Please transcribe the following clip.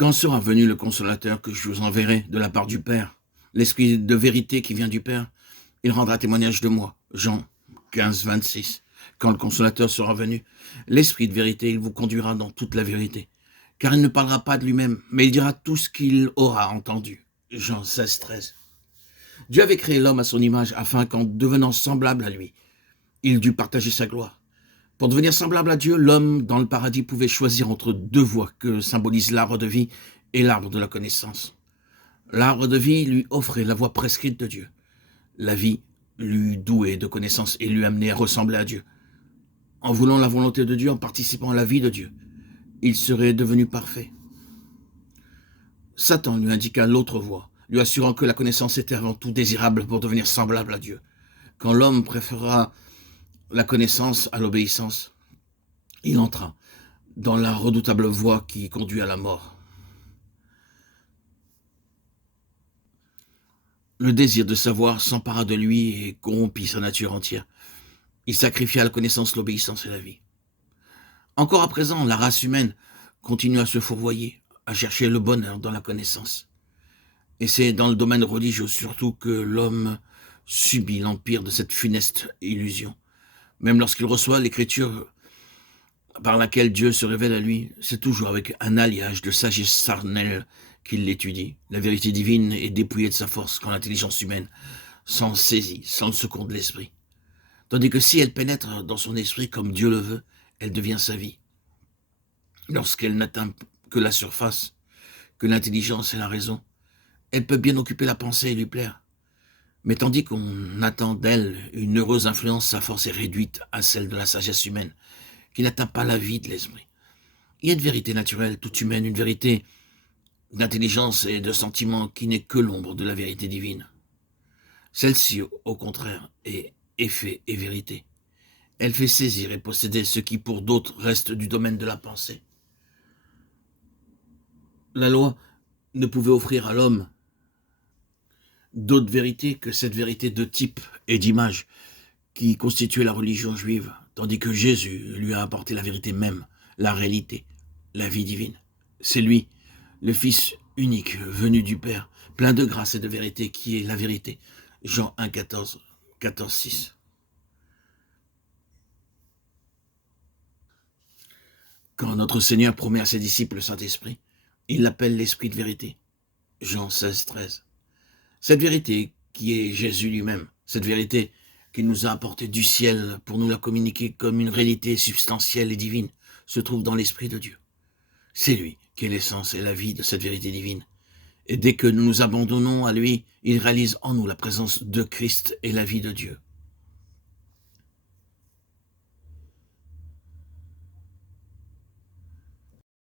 Quand sera venu le consolateur que je vous enverrai de la part du Père, l'Esprit de vérité qui vient du Père, il rendra témoignage de moi. Jean 15, 26. Quand le consolateur sera venu, l'Esprit de vérité, il vous conduira dans toute la vérité. Car il ne parlera pas de lui-même, mais il dira tout ce qu'il aura entendu. Jean 16, 13. Dieu avait créé l'homme à son image afin qu'en devenant semblable à lui, il dût partager sa gloire. Pour devenir semblable à Dieu, l'homme dans le paradis pouvait choisir entre deux voies que symbolisent l'arbre de vie et l'arbre de la connaissance. L'arbre de vie lui offrait la voie prescrite de Dieu. La vie lui douait de connaissance et lui amenait à ressembler à Dieu. En voulant la volonté de Dieu, en participant à la vie de Dieu, il serait devenu parfait. Satan lui indiqua l'autre voie, lui assurant que la connaissance était avant tout désirable pour devenir semblable à Dieu. Quand l'homme préféra la connaissance à l'obéissance, il entra dans la redoutable voie qui conduit à la mort. Le désir de savoir s'empara de lui et corrompit sa nature entière. Il sacrifia la connaissance, l'obéissance et la vie. Encore à présent, la race humaine continue à se fourvoyer, à chercher le bonheur dans la connaissance. Et c'est dans le domaine religieux surtout que l'homme subit l'empire de cette funeste illusion. Même lorsqu'il reçoit l'écriture par laquelle Dieu se révèle à lui, c'est toujours avec un alliage de sagesse charnelle qu'il l'étudie. La vérité divine est dépouillée de sa force quand l'intelligence humaine s'en saisit, sans le secours de l'esprit. Tandis que si elle pénètre dans son esprit comme Dieu le veut, elle devient sa vie. Lorsqu'elle n'atteint que la surface, que l'intelligence et la raison, elle peut bien occuper la pensée et lui plaire. Mais tandis qu'on attend d'elle une heureuse influence, sa force est réduite à celle de la sagesse humaine, qui n'atteint pas la vie de l'esprit. Il y a une vérité naturelle, toute humaine, une vérité d'intelligence et de sentiment qui n'est que l'ombre de la vérité divine. Celle-ci, au contraire, est effet et vérité. Elle fait saisir et posséder ce qui pour d'autres reste du domaine de la pensée. La loi ne pouvait offrir à l'homme d'autre vérité que cette vérité de type et d'image qui constituait la religion juive, tandis que Jésus lui a apporté la vérité même, la réalité, la vie divine. C'est lui, le Fils unique venu du Père, plein de grâce et de vérité, qui est la vérité. Jean 1, 14, 14, 6. Quand notre Seigneur promet à ses disciples le Saint-Esprit, il l'appelle l'Esprit de vérité. Jean 16, 13. Cette vérité qui est Jésus lui-même, cette vérité qu'il nous a apportée du ciel pour nous la communiquer comme une réalité substantielle et divine, se trouve dans l'Esprit de Dieu. C'est lui qui est l'essence et la vie de cette vérité divine. Et dès que nous nous abandonnons à lui, il réalise en nous la présence de Christ et la vie de Dieu.